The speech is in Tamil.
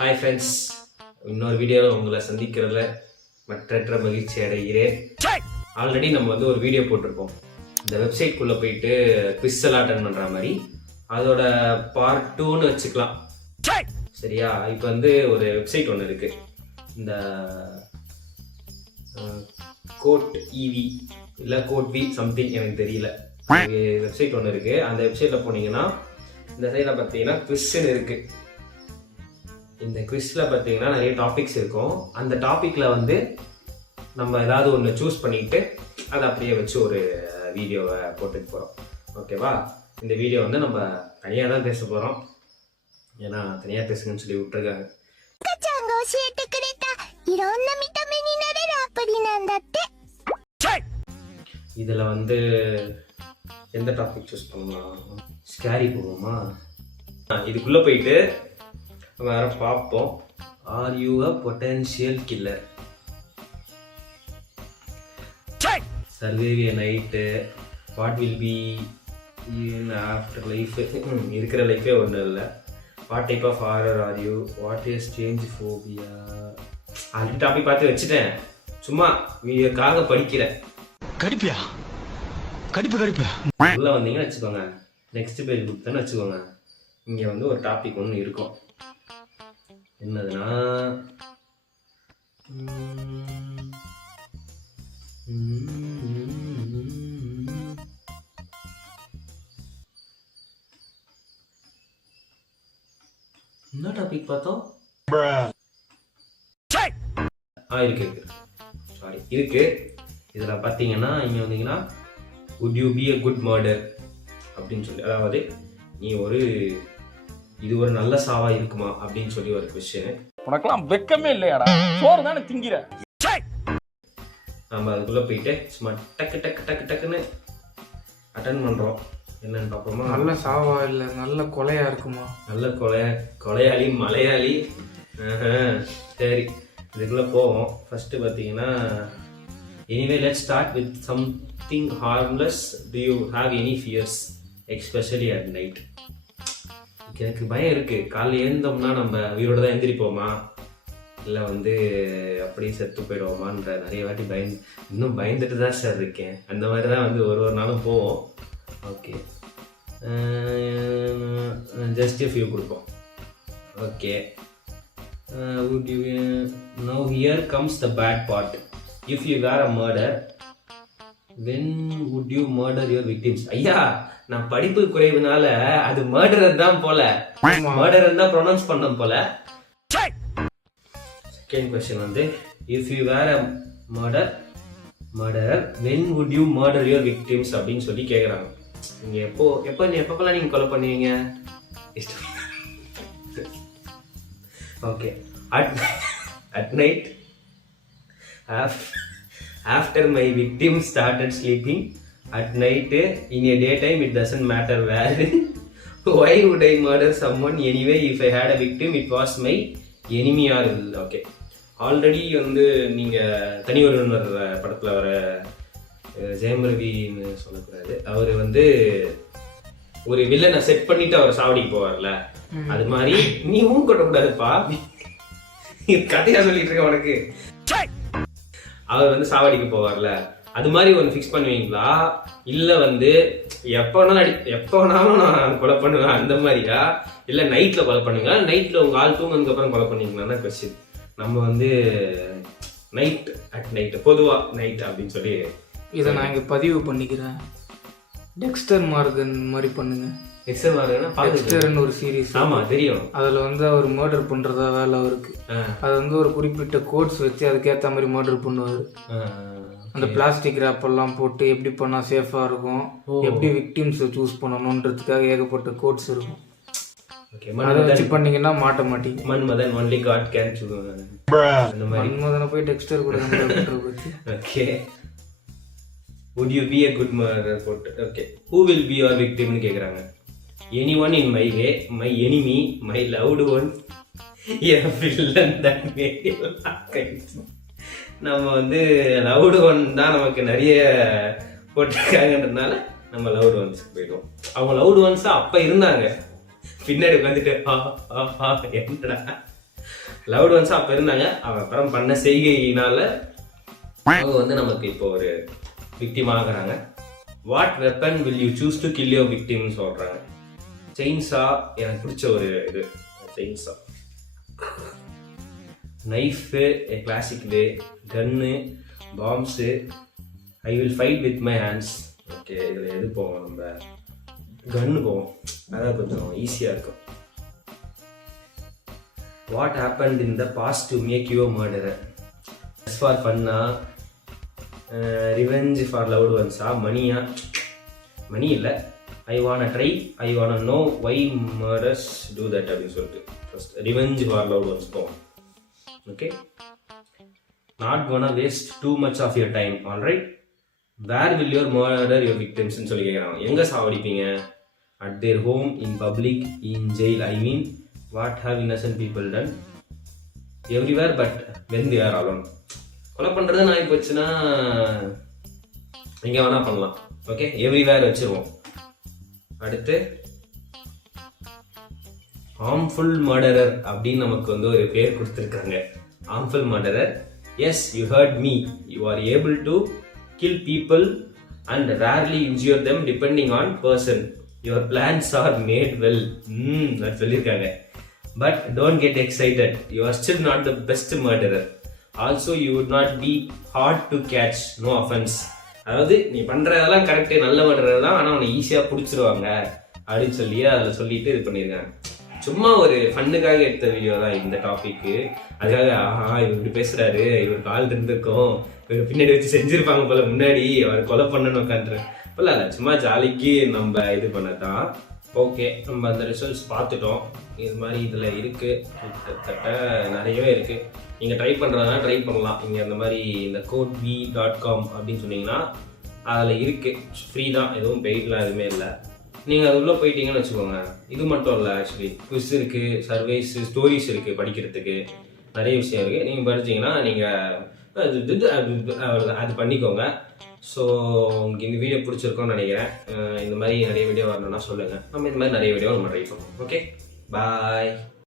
ஹாய் ஃப்ரெண்ட்ஸ், இன்னொரு வீடியோவில் உங்களை சந்திக்கிறதுல மற்றற்ற மகிழ்ச்சி அடைகிறேன். ஆல்ரெடி நம்ம ஒரு வீடியோ போட்டிருக்கோம். இந்த வெப்சைட்குள்ளே போயிட்டு குவிஸ் எல்லாம் அட்டன் பண்ணுற மாதிரி அதோட பார்ட் 2ன்னு வச்சுக்கலாம். சரியா? இப்போ ஒரு வெப்சைட் ஒன்று இருக்குது. இந்த கோட் இவி இல்லை கோட் வி சம்திங் எனக்கு தெரியல. வெப்சைட் ஒன்று இருக்குது. அந்த வெப்சைட்டில் போனீங்கன்னா இந்த சைடில் பார்த்தீங்கன்னா குவிஸ்ன்னு இருக்குது. இந்த குவிஸில் பார்த்தீங்கன்னா நிறைய டாபிக்ஸ் இருக்கும். அந்த டாப்பிக்கில் நம்ம ஏதாவது ஒன்று சூஸ் பண்ணிக்கிட்டு அதை அப்படியே வச்சு ஒரு வீடியோவை போட்டுட்டு போகிறோம். ஓகேவா? இந்த வீடியோ நம்ம தனியாக தான் பேச போகிறோம். ஏன்னா தனியாக பேசுங்கன்னு சொல்லி விட்டுருக்காங்க. இதில் எந்த டாபிக் சூஸ் பண்ணலாம்? ஸ்கேரி போவோமா? இதுக்குள்ளே போயிட்டு வேற பார்ப்போம். Are you a potential killer? Survive a night, what will be in after life, இருக்கிற லைஃபே ஒன்றும் இல்லை. What type of horror are you, what is strange phobia? Already topic பார்த்து வச்சுட்டேன், சும்மா வீடியோக்காக படிக்கிறேன். கடிப்பியா கடிப்பு உள்ள வந்தீங்கன்னு வச்சுக்கோங்க. நெக்ஸ்ட் பேஜ் கொடுத்தேன்னு வச்சுக்கோங்க. இங்கே ஒரு டாபிக் ஒன்று இருக்கும். என்னதுன்னா என்ன டாபிக் பார்த்தோம்? இருக்கு சாரி இருக்கு. இதுல பாத்தீங்கன்னா இங்க வந்தீங்கன்னா would you be a good murder அப்படின்னு சொல்லி, அதாவது நீ இது ஒரு நல்ல சாவா இருக்குமா அப்படின்னு சொல்லி ஒரு கொஸ்டின். உனக்கெல்லாம் வெக்கமே இல்லையாடா? சோறு தானே திங்கிற. நம்ம அதுக்குள்ள போயிட்டு சும்மா டக்கு டக்கு டக்கு டக்குன்னு அட்டன் பண்றோம். என்னன்னு பார்ப்போமா? நல்ல சாவா இல்ல நல்ல கொலையா இருக்குமா? நல்ல கொலையாளி மலையாளி. சரி, இதுக்குள்ள போவோம். ஃபர்ஸ்ட் பாத்தீங்கன்னா anyway let's start with something harmless. Do you have any fears especially at night? எனக்கு பயம் இருக்கு. காலையில் எழுந்தோம்னா நம்ம உயிரோட தான் எந்திரிப்போமா, இல்லை அப்படியே செத்து போயிடுவோமான்ற நிறைய வாட்டி இன்னும் பயந்துட்டு தான் சார் இருக்கேன். அந்த மாதிரி தான் ஒரு நாளும் போவோம். ஓகே, ஜஸ்ட் ஃபியூ கொடுப்போம். Okay, would you now here comes the bad part. If you were a murder, when would you murder your victims? ஐயா, நான் படிப்பு குறைவுனால அது மர்டர் தான் போல, மர்டர் தான் ப்ரொனவுன்ஸ் பண்ண போல. Second question if you were a murderer, when would you murder your victims அப்படின்னு சொல்லி கேக்குறாங்க. நீங்க எப்பப்பெல்லாம் நீங்க கொலை பண்ணுவீங்க? Okay, at night, after my victim started sleeping at night, in a daytime, it doesn't matter where. Why would I murder someone anyway? If I had a victim, it was my enemy or okay. Already நீங்க தனி ஒருவன் வர்ற படத்துல வர ஜெயம் ரவின்னு சொல்லக்கூடாது, அவரு ஒரு வில்லனை செட் பண்ணிட்டு அவர் சாவடிக்கு போவார்ல, அது மாதிரி நீவும் கொட்டக்கூடாதுப்பா. கதையா சொல்லிட்டு இருக்க உனக்கு. அவர் சாவடிக்கு போவார்ல, அது மாதிரி ஒன்று ஃபிக்ஸ் பண்ணுவீங்களா? இல்லை எப்போ வேணாலும் நான் கொலை பண்ணுவேன் அந்த மாதிரியா? இல்லை நைட்டில் கொலை பண்ணுங்க, நைட்டில் உங்கள் ஆள் தூங்கினதுக்கு அப்புறம் கொலை பண்ணுவீங்களான்னு கொஸ்டின். நம்ம நைட் அட் நைட், பொதுவாக நைட் அப்படின்னு சொல்லி இதை நான் இங்கே பதிவு பண்ணிக்கிறேன். டெக்ஸ்டர் மார்கன் மாதிரி பண்ணுங்க. டெக்ஸ்டர்னு ஒரு சீரீஸ். ஆமா தெரியும். அதில் அவர் மர்டர் பண்ணுறதா வேலை அவருக்கு. அது ஒரு குறிப்பிட்ட கோட்ஸ் வச்சு அதுக்கேற்ற மாதிரி மர்டர் பண்ணுவார். அந்த பிளாஸ்டிக் ரேப்பெல்லாம் போட்டு எப்படி பண்ணால் சேஃபாக இருக்கும், எப்படி விக்டிம்ஸை சூஸ் பண்ணணுன்றதுக்காக ஏகப்பட்ட கோட்ஸ் இருக்கும். அதை வச்சு பண்ணீங்கன்னா மாட்ட மாட்டீங்க. Manmadhan only God can choose. அந்த மாதிரி மன்மதனை போய் டெக்ஸ்டர் கூட okay. would you be a good murderer? Okay, who will be your victim னு கேக்குறாங்க. anyone in my way, my enemy, my loved one, a villain that made you laugh. நம்ம லவ்டு ஒன் தான் நமக்கு நிறைய போட்டிருக்காங்கன்றதுனால நம்ம லவ்டு ஒன்ஸ்க்கு போயிடுவோம். அவங்க லவ்டு ஒன்ஸா அப்ப இருந்தாங்க, பின்னாடி உட்காந்துட்டு என்னடா லவ்டு ஒன்ஸ் அப்போ இருந்தாங்க. அவன் அப்புறம் பண்ண செய்கையினால அவங்க வந்து நமக்கு இப்போ ஒரு விக்டிம் ஆகுறாங்க. What weapon will you choose to kill your விக்டிம்னு சொல்கிறாங்க. செயின்ஸா எனக்கு பிடிச்ச ஒரு இது. Chainsaw, knife classic way, gun, bombs, I will fight with my hands. Okay, இதில் எது போவோம்? நம்ம கன்னு போவோம், அதான் கொஞ்சம் ஈஸியாக இருக்கும். What happened in the past to make you murderer? Just for ஃபன்னா, ரிவெஞ்ச் ஃபார் லவ்டு ஒன்ஸா, மணியா? மணி இல்லை, I want try, I want know why murders do that அப்படின்னு சொல்லிட்டு first revenge for loved ones போவோம். Okay, not gonna waste too much of your time. Alright, where will your murder your விக்டிம்ஸ்ன்னு சொல்லி கேட்குறாங்க. எங்கே சாவடிப்பீங்க? At their home, in public, in jail. I mean what have innocent people done? Everywhere but when they are alone. கொலை பண்ணுறதுன்னு ஆகி போச்சுன்னா எங்கே வேணால் பண்ணலாம். ஓகே, எவ்ரிவேர் வச்சுருவோம். அடுத்து ஹார்ம்ஃபுல் மர்டரர் அப்படின்னு நமக்கு வந்து ஒரு பேர் கொடுத்துருக்காங்க. Harmful murderer. Yes, you hurt me. You are able to kill people and rarely injure them depending on person. Your plans are made well. அது சொல்லியிருக்காங்க. But don't get excited. You are still not the best murderer. Also you would not be hard to catch. No offence. அதாவது நீ பண்ணுறதெல்லாம் கரெக்டு, நல்ல மர்டரர் தான், ஆனால் அவனை ஈஸியாக பிடிச்சிருவாங்க அப்படின்னு சொல்லி அதில் சொல்லிட்டு இது பண்ணியிருக்காங்க. சும்மா ஒரு ஃபண்ணுக்காக எடுத்த வீடியோ தான் இந்த டாபிக்கு. அதுக்காக இவர் இப்படி பேசுகிறாரு, இவர் கால் இருந்திருக்கோம், இவர் பின்னாடி வச்சு செஞ்சுருப்பாங்க போல, முன்னாடி அவர் கொலை பண்ணணும் உட்காந்துரு இல்லை, சும்மா ஜாலிக்கு நம்ம இது பண்ணதான். ஓகே, நம்ம அந்த ரிசல்ட்ஸ் பார்த்துட்டோம். இது மாதிரி இதில் இருக்குது, கிட்டத்தட்ட நிறையவே இருக்குது. நீங்கள் ட்ரை பண்ணுறதுனா ட்ரை பண்ணலாம். நீங்கள் அந்த மாதிரி இந்த codevee.com அப்படின்னு சொன்னீங்கன்னா அதில் இருக்குது, ஃப்ரீ தான், எதுவும் பெய்ட்லாம் எதுவுமே இல்லை. நீங்கள் அது உள்ளே போயிட்டீங்கன்னு வச்சுக்கோங்க. இது மட்டும் இல்லை, ஆக்சுவலி குவிஸ் இருக்குது, சர்வேஸ், ஸ்டோரிஸ் இருக்குது, படிக்கிறதுக்கு நிறைய விஷயம் இருக்குது. நீங்கள் படிச்சிங்கன்னா நீங்கள் அது பண்ணிக்கோங்க. ஸோ உங்களுக்கு இந்த வீடியோ பிடிச்சிருக்கோன்னு நினைக்கிறேன். இந்த மாதிரி நிறைய வீடியோ வரணும்னா சொல்லுங்கள், நம்ம இந்த மாதிரி நிறைய வீடியோ நம்ம ட்ரை பண்ணுவோம். ஓகே, பாய்.